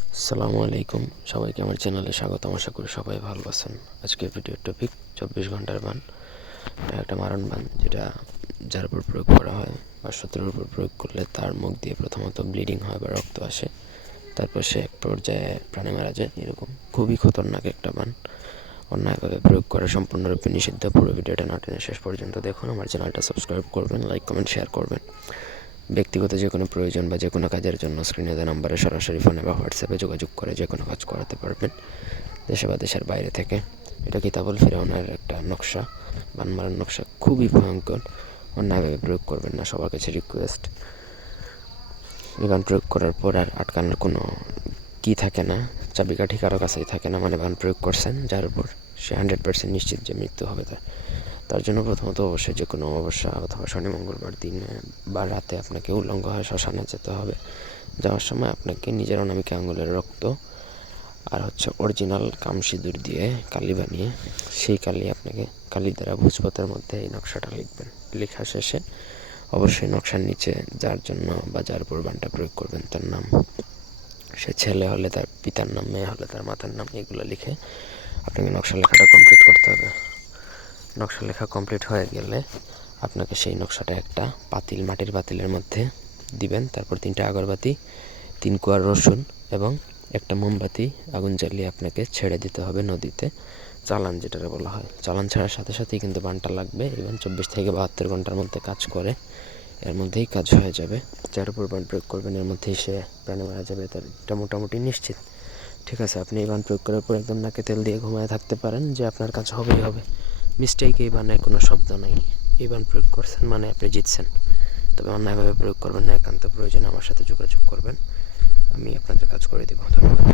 আসসালামু আলাইকুম, সবাইকে আমার চ্যানেলে স্বাগতম। আশা করি সবাই ভালো আছেন। আজকের ভিডিওর টপিক 24 ঘন্টার বান। এটা একটা মারণ বান, যেটা যার উপর প্রয়োগ করা হয় বা শত্রুর উপর প্রয়োগ করলে তার মুখ দিয়ে প্রথমত ব্লিডিং হয় বা রক্ত আসে, তারপর সে এক পর্যায়ে প্রাণে মারা যায়। এরকম খুবই খতরনাক একটা বান, অন্যায়ভাবে প্রয়োগ করা সম্পূর্ণরূপে নিষিদ্ধ। পুরো ভিডিওটা না টেনে শেষ পর্যন্ত দেখুন। আমার চ্যানেলটা সাবস্ক্রাইব করবেন, লাইক কমেন্ট শেয়ার করবেন। ব্যক্তিগত যে কোনো প্রয়োজন বা যে কোনো কাজের জন্য স্ক্রিনে দেওয়া নাম্বারে সরাসরি ফোনে বা হোয়াটসঅ্যাপে যোগাযোগ করে যে কোনো কাজ করাতে পারবেন, দেশে বা দেশের বাইরে থেকে। এটা কিতাবুল ফিরআউনের একটা নকশা, বানমারার নকশা, খুবই ভয়ঙ্কর। অন্যায়ভাবে প্রয়োগ করবেন না, সবার কাছে রিকোয়েস্ট। এই বান প্রয়োগ করার পর আর আটকানোর কোনো কি থাকে না, চাবিকাঠি কারো কাছেই থাকে না। মানে বান প্রয়োগ করছেন যার উপর, সে 100% নিশ্চিত যে মৃত্যু হবে তার জন্য প্রথমত অবশ্যই যে কোনো অমাবস্যা অথবা শনি মঙ্গলবার দিনে বা রাতে আপনাকে উলঙ্গ হয়ে শ্মশানে যেতে হবে। যাওয়ার সময় আপনাকে নিজের অনামিকা আঙুলের রক্ত আর অরিজিনাল কাম সিঁদুর দিয়ে কালি বানিয়ে, সেই কালি আপনাকে কালি দ্বারা ভোজপথের মধ্যে এই নকশাটা লিখবেন। লেখা শেষে অবশ্যই নকশার নিচে যার জন্য বা যার উপর বানটা প্রয়োগ করবেন তার নাম, সে ছেলে হলে তার পিতার নাম, মেয়ে হলে তার মাতার নাম, এগুলো লিখে আপনাকে নকশা লেখাটা কমপ্লিট করতে হবে। নকশা লেখা কমপ্লিট হয়ে গেলে আপনাকে সেই নকশাটা একটা পাতিল, মাটির পাতিলের মধ্যে দিবেন। তারপর 3টা আগরবাতি, 3 কোয়া রসুন এবং একটা মোমবাতি আগুন জ্বালিয়ে আপনাকে ছেড়ে দিতে হবে নদীতে। চালান যেটা বলা হয়, চালান ছাড়ার সাথে সাথেই কিন্তু বানটা লাগবে। এবং 24 থেকে 72 ঘন্টার মধ্যে কাজ করে, এর মধ্যেই কাজ হয়ে যাবে। যার উপর বান প্রয়োগ করবেন এর মধ্যেই সে প্রাণে মারা যাবে, তার এটা মোটামুটি নিশ্চিত। ঠিক আছে, আপনি এই বান প্রয়োগ করার পর একদম নাকে তেল দিয়ে ঘুমায় থাকতে পারেন যে আপনার কাজ হবেই হবে। মিস্টেক এই বানের কোনো শব্দ নাই। এই বান প্রয়োগ করছেন মানে আপনি জিতছেন। তবে অন্যায়ভাবে প্রয়োগ করবেন না। একান্ত প্রয়োজনে আমার সাথে যোগাযোগ করবেন, আমি আপনাদের কাজ করে দেব। ধন্যবাদ।